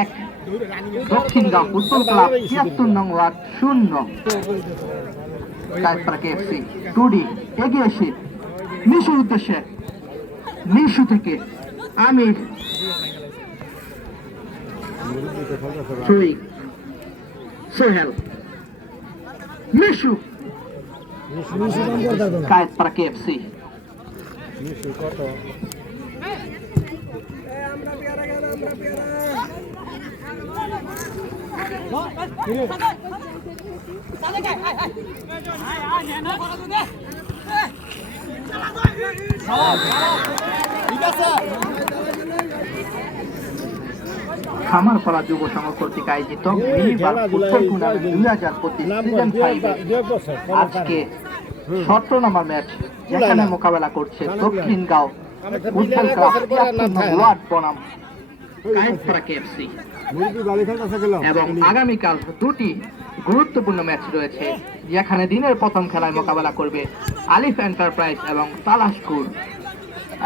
এক Dakshingaon football club ৭৬ নং word ০। KFC 2D এগিয়ে এসে মিশুর উদ্দেশ্যে, মিশু থেকে আমির, সোহেল, মিশু, কায়েতপাড়া KFC। খামারপাড়া যুব সংঘ কর্তৃক আয়োজিত ফুটবল টুর্নামেন্ট 2025 সিজন 5 আজকে 17 নম্বর ম্যাচ, যেখানে মোকাবেলা করছে দক্ষিণগাঁও ফুটবল ক্লাব ৭৬ নং ওয়ার্ড বনাম কায়েতপাড়া KFC। এবং আগামীকাল দুটি গুরুত্বপূর্ণ ম্যাচ রয়েছে, যেখানে দিনের প্রথম খেলায় মোকাবেলা করবে আলিফ এন্টারপ্রাইজ এবং তালাশপুর,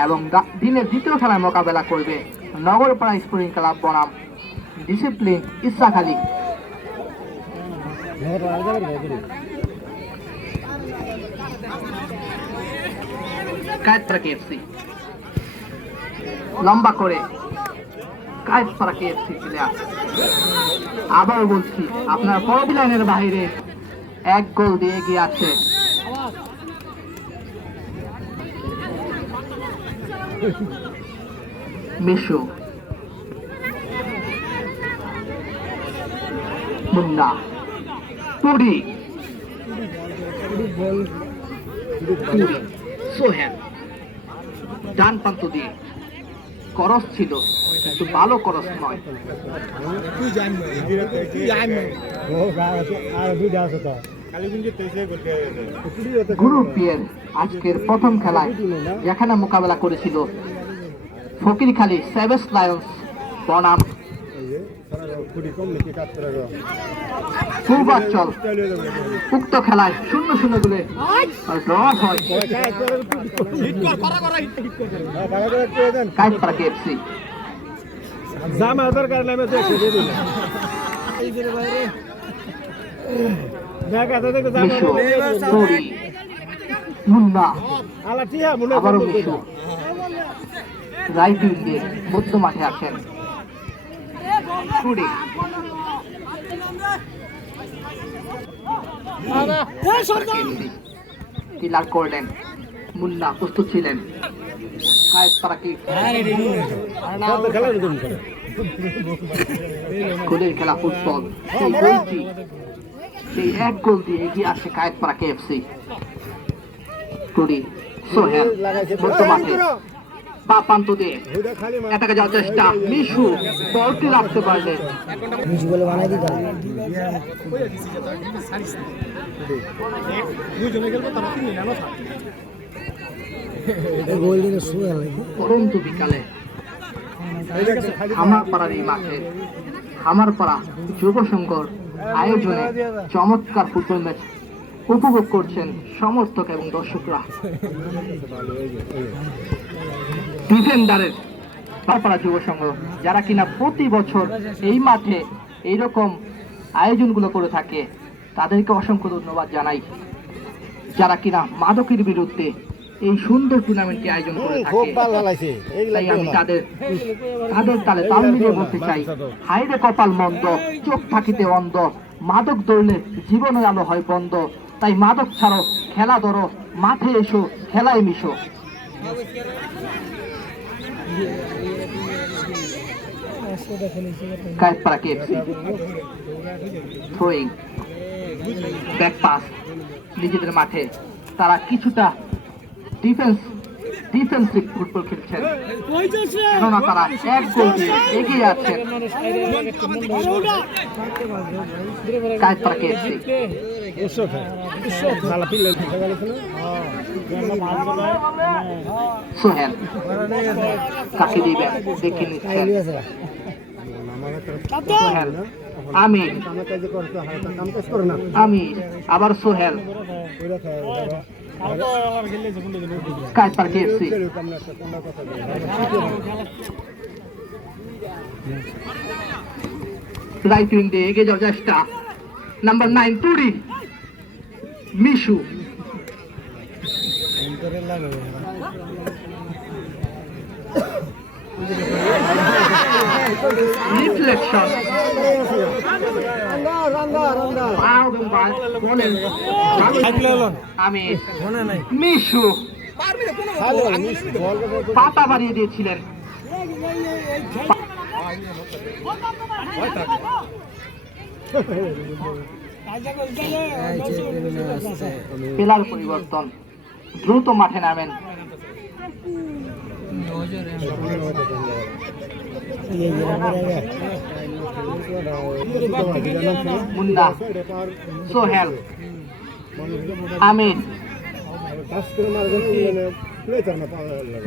এবং দিনের দ্বিতীয় খেলায় মোকাবেলা করবে নগরপাড়া স্পোর্টিং ক্লাব বনাম ডিসিপ্লিন ইসাখালী। কায়েতপাড়া KFC লম্বা করে কায়েতপাড়া KFC প্লেয়ার। আবারও বলছি, আপনার পরবর্তী লাইনের বাইরে এক গোল দিয়ে এগিয়ে আছে মিশু, মুন্না, পুরি, সোহেল ডান প্রান্ত দিয়ে করস ছিল, কিন্তু ভালো করস নয়। গ্রুপ বি এর আজকের প্রথম খেলায় যেখানে মোকাবেলা করেছিল ফকিরখালী সেভেস লায়ন্স বনাম পূর্বাঞ্চল, উক্ত খেলায় 0-0 গোলে ড্র হয় কায়েতপাড়া KFC। মুন্না, আবারও মিশু রাইট উইঙ্গে মধ্য মাঠে আছেন ক্লিয়ার করলেন, মুন্না প্রস্তুত ছিলেন। কায়েতপাড়া গোলের খেলা ফুটবল, সেই গোলটি, সেই এক গোল দিয়ে এগিয়ে আসে কায়েতপাড়া KFC। সোহেল মধ্য মাঠে বা প্রান্ত দিয়ে এটাকে যাওয়ার চেষ্টা, মিশু বলটি রাখতে পারলেন। পরন্তু বিকালে খামারপাড়ার এই মাঠে খামারপাড়া যুব সংঘর আয়োজনে চমৎকার ফুটবল ম্যাচ উপভোগ করছেন সমর্থক এবং দর্শকরা। ডিফেন্ডারের খামারপাড়া যুব সংঘ, যারা কিনা প্রতি বছর এই মাঠে এইরকম আয়োজনগুলো করে থাকে, তাদেরকে অসংখ্য ধন্যবাদ জানাই, যারা কিনা মাদকের বিরুদ্ধে এই সুন্দর টুর্নামেন্টটি আয়োজন করে থাকে। তাই আমি তাদের তালে তাল মিলিয়ে বলতে চাই, হাইরে কপাল মন্দ, চোখ থাকিতে অন্ধ, মাদক ধরলে জীবনের আলো হয় বন্ধ। তাই মাদক ছাড়ো, খেলা ধরো, মাঠে এসো, খেলায় Meesho. Kayetpara KFC throwing, back pass, নিজেদের মাঠে তারা কিছুটা ডিফেন্সিভ ফুটবল খেলছেন, কেননা তারা এক গোল দিয়ে এগিয়ে আছেন কায়েতপাড়া KFC। সোহেল কাকে দিবেন দেখে নিচ্ছেন। সোহেল, আমির, আবার সোহেল, কায়পার কেএফসি রাইট উইং দিয়ে এগিয়ে যাওয়ার চেষ্টা, নাম্বার 9 টুডি মিশু রিফ্লেকশন আমি মিশু পাতা বাড়িয়ে দিয়েছিলেন। পেলার পরিবর্তন, দ্রুত মাঠে নামেন। মুন্না, সোহেল, আমিন,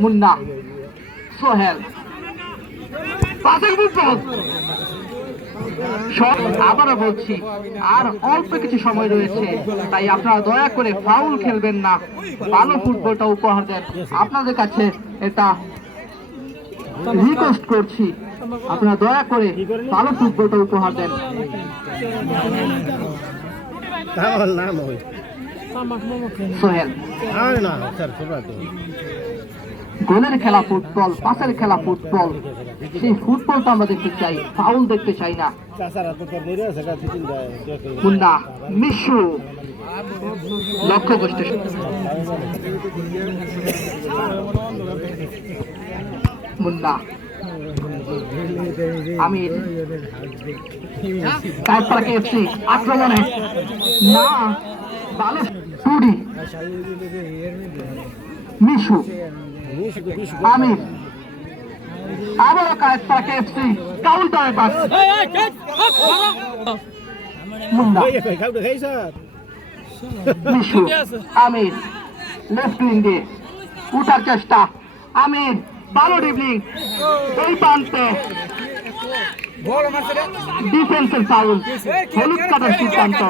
মুন্না, সোহেল, আবারও বলছি আর অল্প কিছু সময় রয়েছে, তাই আপনারা দয়া করে ফাউল খেলবেন না, ভালো ফুটবলটা উপহার দেন। আপনাদের কাছে এটা রিকোয়েস্ট করছি, আপনারা দয়া করে ভালো ফুটবলটা উপহার দেন। সোহেল, গোলের খেলা ফুটবল, পাসের খেলা ফুটবল, সেই ফুটবলটা আমরা দেখতে চাই, ফাউল দেখতে চাই না। মুন্না, মিশু, লক্ষ্য করতে মুন্না, আমির, কায়পার কেএফসি আক্রমণে না, ভালো টুডি মিশু, আমির, আবারও কায়পার কেএফসি কাউন্টারে পাস, মুন্না, মিশু, আমির, লেফট উইং দিয়ে উঠার চেষ্টা, আমির, ভালো ড্রিবলিং, এই প্রান্তে ডিফেন্সের ফাউল, হলুদ কার্ডের সিদ্ধান্ত,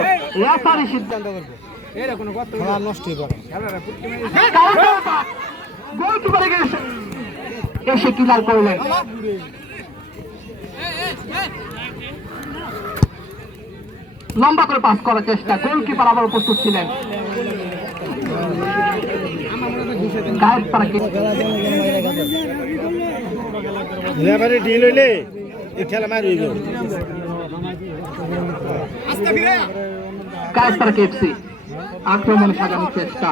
রেফারি সিদ্ধান্ত, গোলকিপারে এসে ক্লিয়ার করলেন। লম্বা করে পাস করার চেষ্টা, গোলকিপার আবার প্রস্তুত ছিলেন। কায়পার কেএফসি আক্রমণে সাজানোর চেষ্টা,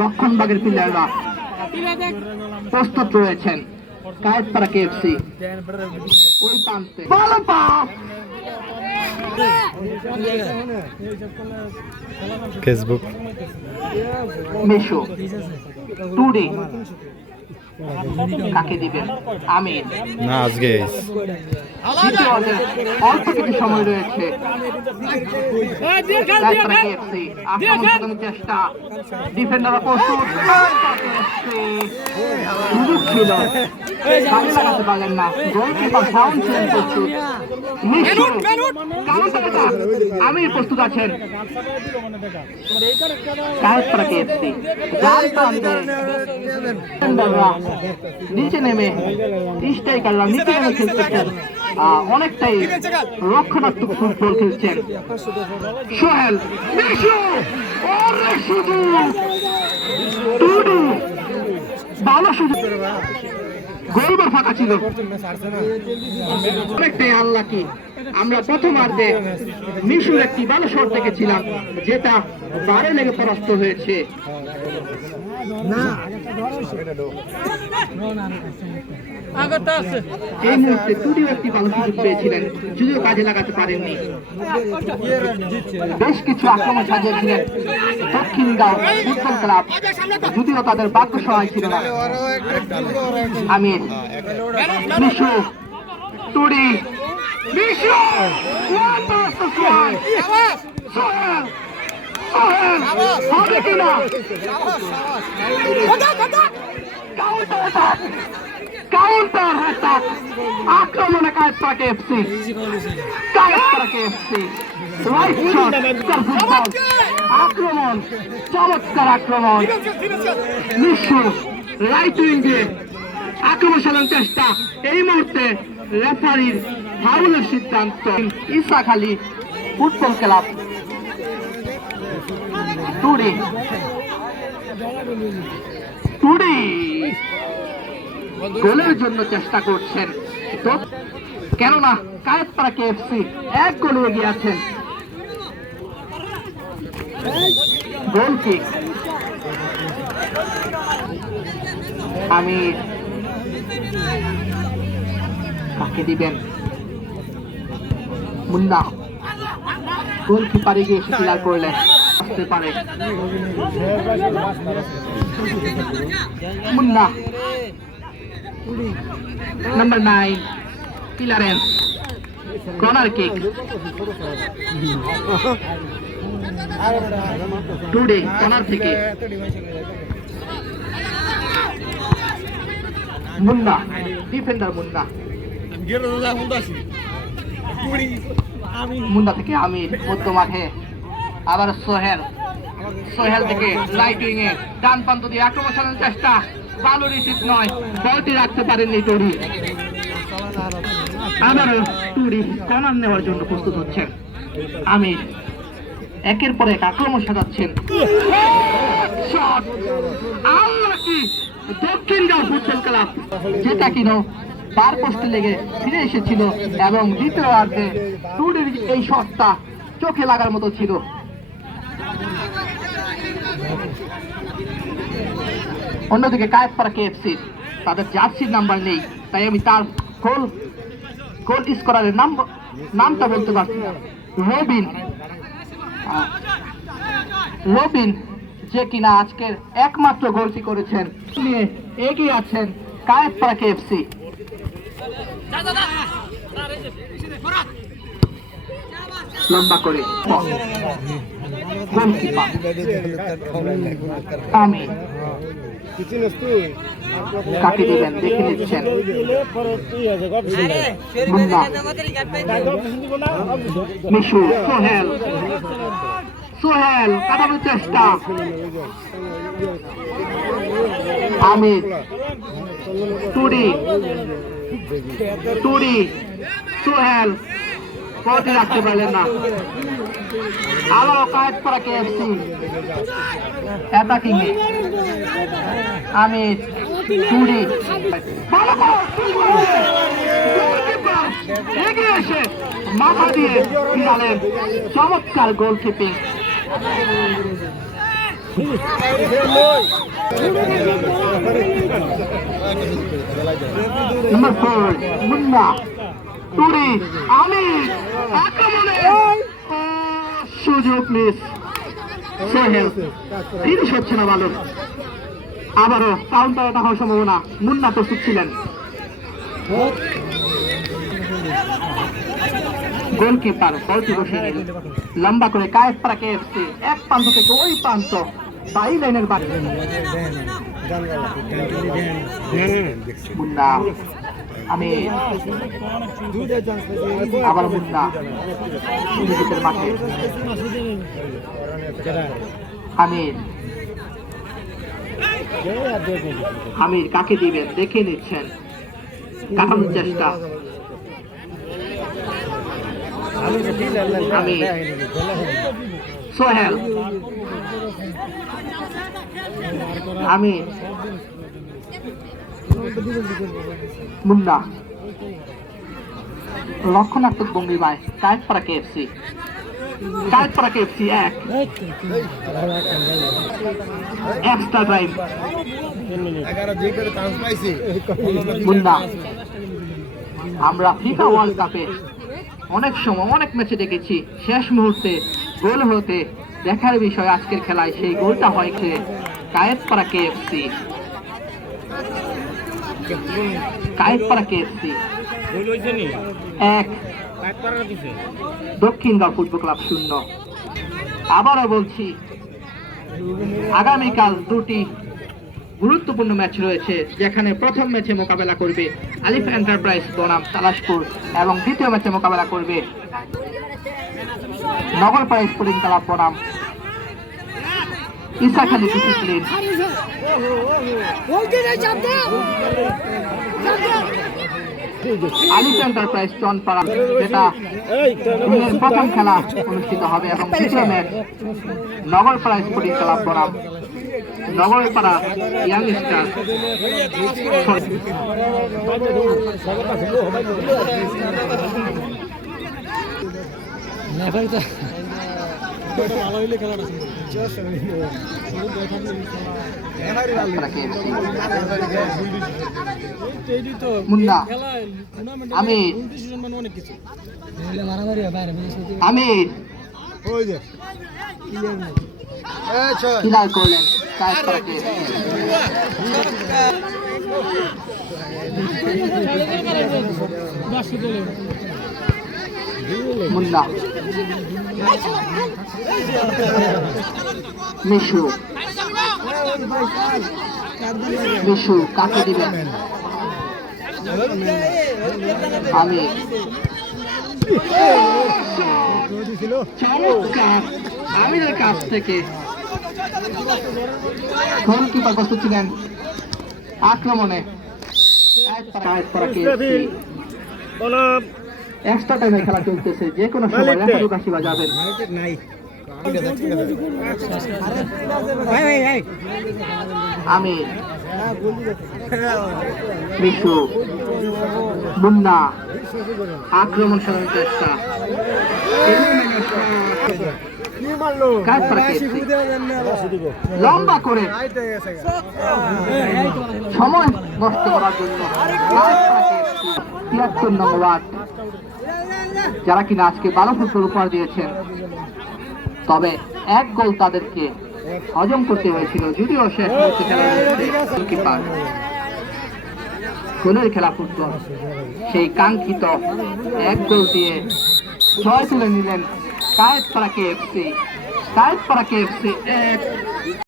রক্ষণভাগের প্লেয়াররা প্রস্তুত রয়েছেন। কায়পার কেএফসি ওই প্রান্তে ভালো পাস, ফেসবুক মিশু, টুডি কাকে দিবেন, আমিন না, আজকে অল্প কিছু সময় রয়েছে। চেষ্টা, ডিফেন্ডার প্রস্তুত ছিল, লাগাতে পারলেন না, গোলকিপার সাউন্ড চেঞ্জ প্রস্তুত, আমির প্রস্তুত আছেন। নিচে নেমে স্ট্রাইকাররা নিচে নেমে খেলতেছেন, অনেকটাই রক্ষণাত্মক ফুটবল খেলছেন। সোহেল, ভালো সুযোগ, গোলবার ফাঁকা ছিল, অনেকটাই আনলাকি। আমরা প্রথমার্ধে মিশুর একটি ভালো শট দেখেছিলাম, যেটা বারে লেগে পরাস্ত হয়েছে। এই মুহূর্তে টুডিও একটি ভালো সুযোগ পেয়েছিলেন, যদিও কাজে লাগাতে পারেননি। বেশ কিছু আক্রমণ সাজিয়েছিলেন দক্ষিণগাঁও ফুটবল ক্লাব, যদিও তাদের বাক্য সহায় ছিল না। আমির, মিশু, টুডি, মিশু, হবে কিনা, কাউন্টার অ্যাটাক, আক্রমণে কায়পার কেএফসি, কায়পার কেএফসি রাইট শট ফুটবল, আক্রমণ, চমৎকার আক্রমণ। মিশু রাইট উইঙ্গে আক্রমণ চালানোর চেষ্টা, এই মুহূর্তে রেফারির ফাউলের সিদ্ধান্ত। ইসাক আলী ফুটবল ক্লাব টুডি গোলের জন্য চেষ্টা করছেন, তো কেননা কায়েতপাড়া কেএফসি 1 গোলে এগিয়ে আছেন। গোল কিক আমি কাকে দিবেন? মুন্না গোলকিপারে গিয়ে এসে ক্লিয়ার করলেন, আসতে পারে Munna. Number 9 clearance, corner kick today corner থেকে মুন্না, ডিফেন্ডার মুন্না, মুন্না থেকে আমির মধ্য মাঠে, আবার সোহেল থেকে রাইট উইংয়ে ডান প্রান্ত দিয়ে আক্রমণ চালানোর চেষ্টা, ভালো রিসিভ নয়, বলটি রাখতে পারেননি টুডি। আবারও টুডি কর্নার নেওয়ার জন্য প্রস্তুত হচ্ছেন। আমির একের পর এক আক্রমণ সাজাচ্ছেন। দক্ষিণগাঁও ফুটবল ক্লাব যেটা কিনা বার পোস্টে লেগে ফিরে এসেছিল এবং দ্বিতীয়ার্ধে টুডির এই শটটা চোখে লাগার মতো ছিল। অন্যদিকে কায়েতপাড়া কেএফসি তাদের জার্সির নাম্বার নেই, তাই আমি তার গোল স্কোরারের নামটা বলতে পারছি না। রবিন যে কিনা আজকের একমাত্র গোলটি করেছেন, নিয়ে এগিয়ে আছেন কায়েতপাড়া কেএফসি। লম্বা করে গোলকিপার আমি কাকে দিবেন দেখে নিচ্ছেন। মুন্না, মিশু, সোহেল কাটানোর চেষ্টা, আমির, টুডি, সোহেল পথে রাখতে পারলেন না। আবারও কায়েতপাড়া কেএফসি অ্যাটাকিং, আমির, টুডি এগিয়ে এসে মাথা দিয়ে ফিরালেন, চমৎকার গোলকিপিং। নম্বর 4 মুন্না, টুডি, আমির আক্রমণে সুযোগ মিস। সোহেল ফিনিশ হচ্ছে না ভালো, আবারও কাউন্টার অ্যাটাক হওয়ার সম্ভাবনা। মুন্না প্রস্তুত ছিলেন। গোলকিপার বলটি বসিয়ে নিল, লম্বা করে কায়েতপাড়া কেএফসি এক প্রান্ত থেকে ওই প্রান্ত বাই লাইনের বাড়ি। মুন্না, আমি আবার মুন্না সুযোগের মাঠে, আমির কাকে দিবেন দেখে নিচ্ছেন, কাটানোর চেষ্টা। সোহেল, মুন্না লক্ষণাত্মক ভঙ্গিমায় Kayetpara KFC 1 extra drive. Munna, আমরা ফিফা ওয়ার্ল্ড কাপে অনেক সময় অনেক ম্যাচে দেখেছি শেষ মুহূর্তে গোল হতে দেখার বিষয়। আজকের খেলায় সেই গোলটা হয়েছে Kayetpara KFC 1, Dakshingaon football club 0। আবারও বলছি, আগামীকাল দুটি গুরুত্বপূর্ণ ম্যাচ রয়েছে, যেখানে প্রথম ম্যাচে মোকাবেলা করবে আলিফ এন্টারপ্রাইজ বনাম তালাশপুর এবং দ্বিতীয় ম্যাচে মোকাবেলা করবে নগরপাড়া স্পোর্টিং ক্লাব বনাম ইসাক আলী ডিসিপ্লিন, আলিফ এন্টারপ্রাইজ চনপাড়া, যেটা দিনের প্রথম খেলা অনুষ্ঠিত হবে এবং দ্বিতীয় ম্যাচ নগরপাড়া স্পোর্টিং ক্লাব বনাম নগরপাড়া ইয়াং স্টার। মুন্না আমির আমির ক্লিয়ার করলেন কায়েতপাড়াকে। মুন্না মিশু মিশু কাকে দিবেন? আমির চমৎকার আমিরের কাছ থেকে গোলকিপার প্রস্তুত ছিলেন আক্রমণে। এক্সট্রা টাইমে খেলা চলতেছে, যে কোনো সময় রেফারি বাঁশি বাজাবেন। আমির মিশু মুন্না আক্রমণ সাধারণ চেষ্টা, লম্বা করে সময় নষ্ট করার জন্য ৭৩ নম্বর ওয়ার্ড, যারা কিনা আজকে 12 ফুট উপহার দিয়েছেন, তবে এক গোল তাদেরকে হজম করতে হয়েছিল, যদিও শেষ মুহূর্তে খেলা গোলকিপার গোলের খেলা ফুটবল, সেই কাঙ্ক্ষিত এক গোল দিয়ে জয় তুলে নিলেন কায়েতপাড়া কেএফসি। কায়েতপাড়া কেএফসি ১